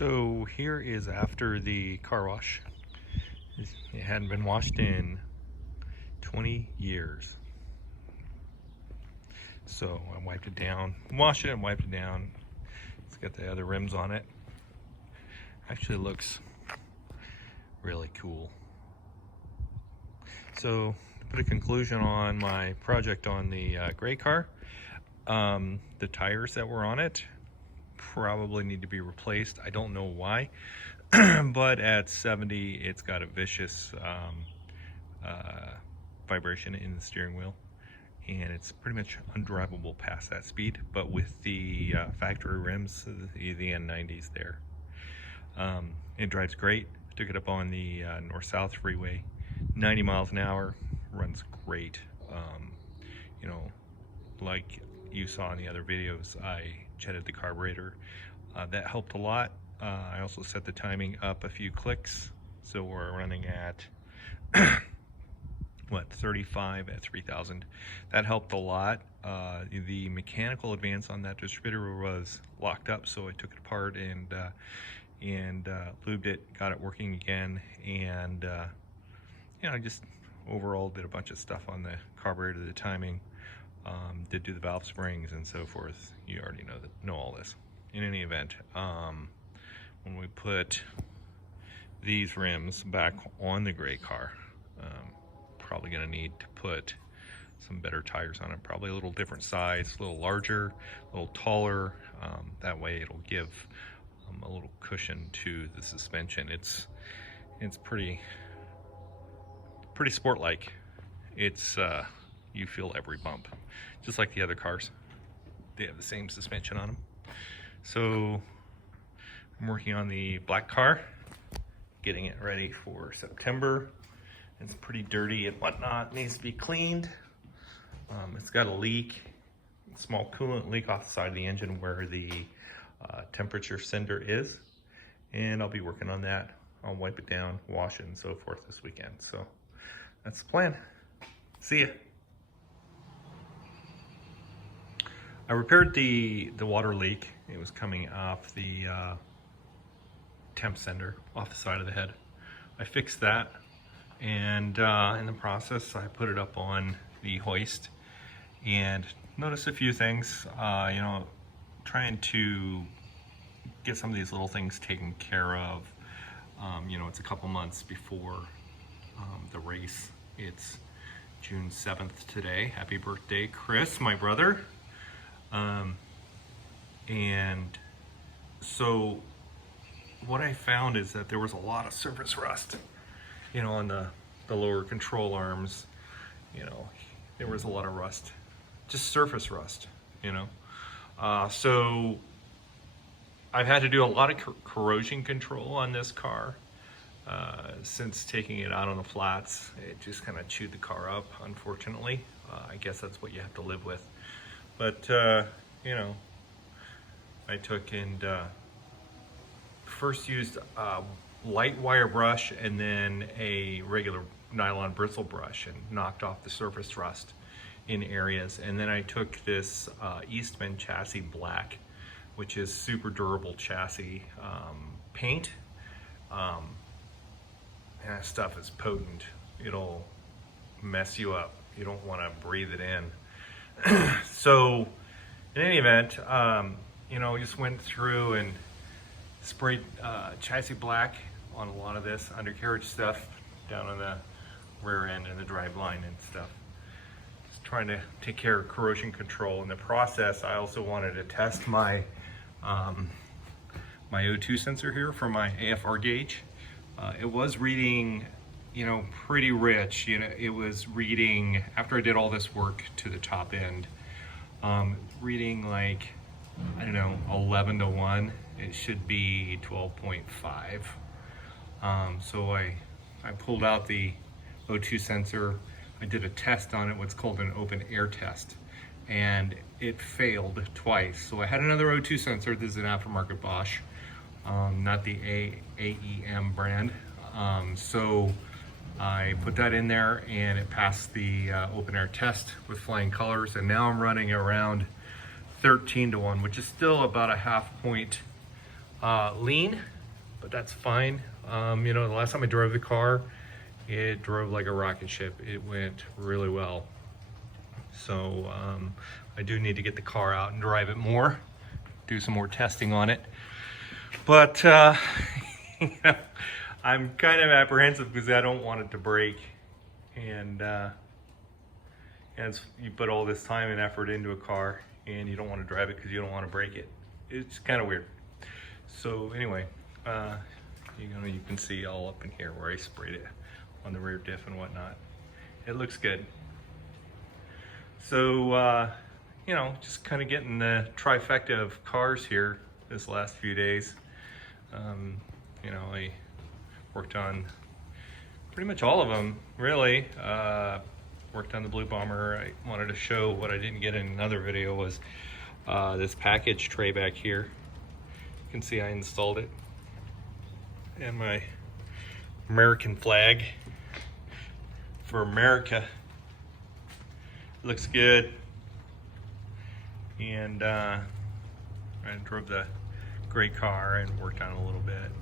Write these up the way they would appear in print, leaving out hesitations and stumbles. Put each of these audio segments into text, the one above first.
So here is after the car wash. It hadn't been washed in 20 years. So I wiped it down, washed it and wiped it down. It's got the other rims on it. Actually looks really cool. So to put a conclusion on my project on the gray car, the tires that were on it probably need to be replaced. I don't know why, but at 70 it's got a vicious vibration in the steering wheel, and it's pretty much undrivable past that speed. But with the factory rims, the N90s there, it drives great. I took it up on the north-south freeway, 90 miles an hour, runs great. You know, like you saw in the other videos, I jetted the carburetor. That helped a lot. I also set the timing up a few clicks, so we're running at what, 35 at 3,000. That helped a lot. The mechanical advance on that distributor was locked up, so I took it apart and lubed it, got it working again, and you know, just overall did a bunch of stuff on the carburetor, the timing, did do the valve springs and so forth. You already know all this. In any event, when we put these rims back on the gray car, probably going to need to put some better tires on it, probably a little different size, a little larger, a little taller. That way it'll give a little cushion to the suspension. It's pretty sport-like. It's you feel every bump, just like the other cars. They have the same suspension on them. So I'm working on the black car, getting it ready for September. It's pretty dirty and whatnot, needs to be cleaned. It's got a leak, a small coolant leak off the side of the engine where the temperature sender is, and I'll be working on that. I'll wipe it down, wash it, and so forth this weekend. So that's the plan. See ya. I repaired the water leak. It was coming off the temp sender off the side of the head. I fixed that, and in the process I put it up on the hoist and noticed a few things. You know, trying to get some of these little things taken care of. You know, it's a couple months before the race. It's June 7th today. Happy birthday, Chris, my brother. And so what I found is that there was a lot of surface rust, you know, on the lower control arms. You know, there was a lot of rust, just surface rust, you know. So I've had to do a lot of corrosion control on this car since taking it out on the flats. It just kind of chewed the car up, unfortunately. I guess that's what you have to live with. But you know, I took and first used a light wire brush and then a regular nylon bristle brush and knocked off the surface rust in areas. And then I took this Eastman chassis black, which is super durable chassis paint. And that stuff is potent. It'll mess you up. You don't want to breathe it in. So in any event, you know, we just went through and sprayed chassis black on a lot of this undercarriage stuff down on the rear end and the drive line and stuff. Just trying to take care of corrosion control. In the process, I also wanted to test my my O2 sensor here for my AFR gauge. It was reading, you know, pretty rich. You know, it was reading, after I did all this work to the top end, reading like, I don't know, 11 to 1. It should be 12.5. So I pulled out the O2 sensor. I did a test on it, what's called an open air test, and it failed twice. So I had another O2 sensor. This is an aftermarket Bosch, not the AEM brand. So I put that in there and it passed the open air test with flying colors, and now I'm running around 13 to 1, which is still about a half point lean, but that's fine. You know, the last time I drove the car, it drove like a rocket ship. It went really well. So I do need to get the car out and drive it more, do some more testing on it. But you know, I'm kind of apprehensive because I don't want it to break. And you put all this time and effort into a car and you don't want to drive it because you don't want to break it. It's kind of weird. So anyway, you can see all up in here where I sprayed it on the rear diff and whatnot. It looks good. So you know, just kind of getting the trifecta of cars here this last few days. You know, I worked on pretty much all of them, really. Worked on the Blue Bomber. I wanted to show what I didn't get in another video was this package tray back here. You can see I installed it. And my American flag for America. Looks good. And I drove the gray car and worked on it a little bit.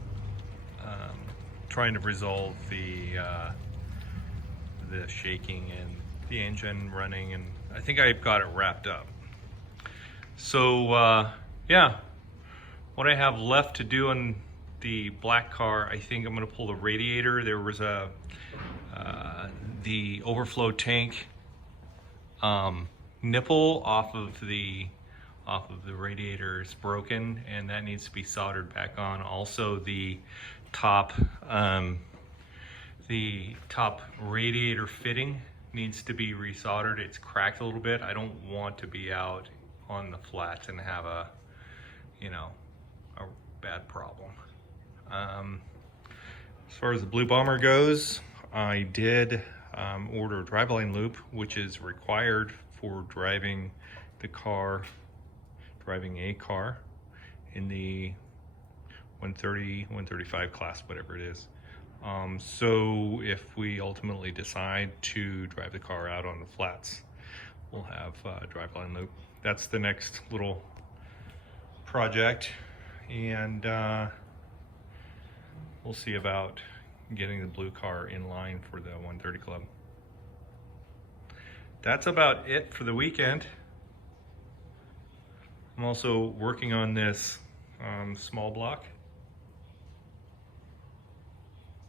Trying to resolve the shaking and the engine running, and I think I've got it wrapped up. So yeah, what I have left to do on the black car, I think I'm going to pull the radiator. There was the overflow tank nipple off of the radiator is broken, and that needs to be soldered back on. Also, the top radiator fitting needs to be resoldered. It's cracked a little bit. I don't want to be out on the flats and have a bad problem. As far as the Blue Bomber goes, I did order a driveline loop, which is required for driving a car in the 130, 135 class, whatever it is. So if we ultimately decide to drive the car out on the flats, we'll have a driveline loop. That's the next little project, and we'll see about getting the blue car in line for the 130 club. That's about it for the weekend. I'm also working on this small block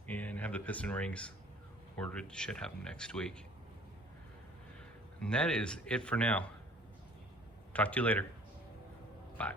and have the piston rings ordered. Should have them next week. And that is it for now. Talk to you later. Bye.